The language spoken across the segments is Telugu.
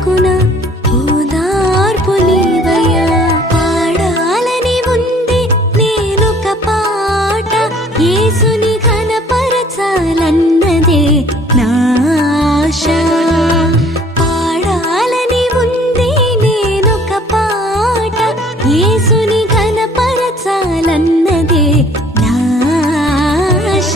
పలుకున ఓదార్పు నీవయ్యా. పాడాలని ఉంది నేనొక పాట, యేసుని ఘనపరచాలన్నదే నా ఆశ. పాడాలని ఉంది నేనొక పాట, యేసుని ఘనపరచాలన్నదే నా ఆశ.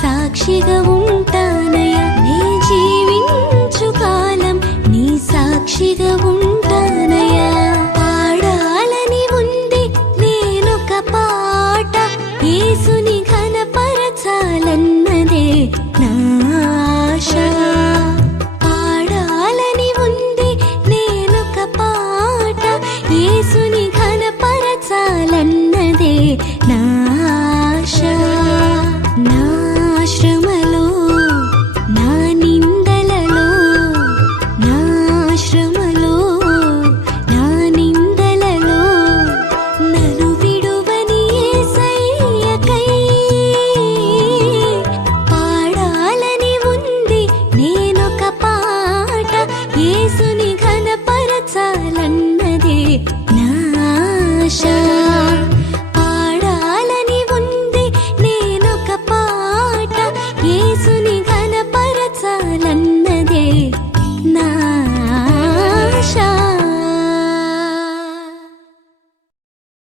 సాక్షిగా ఉంటానయ్యా, నీ జీవించు కాలం నీ సాక్షిగా ఉంటానయ్యా. పాడాలని ఉంది నేనొక పాట, యేసుని ఘనపరచాలన్నదే నా ఆశ. పాడాలని ఉంది నేనొక పాట, యేసుని ఘనపరచాలన్నదే నా ఆశ. నా శ్రమలో నా నిందలలో, నా శ్రమలో నా నిందలలో నన్ను విడువని యేసయ్యకై పాడాలని ఉంది నేనొక పాట, యేసుని ఘనపరచాలన్నదే నా ఆశ.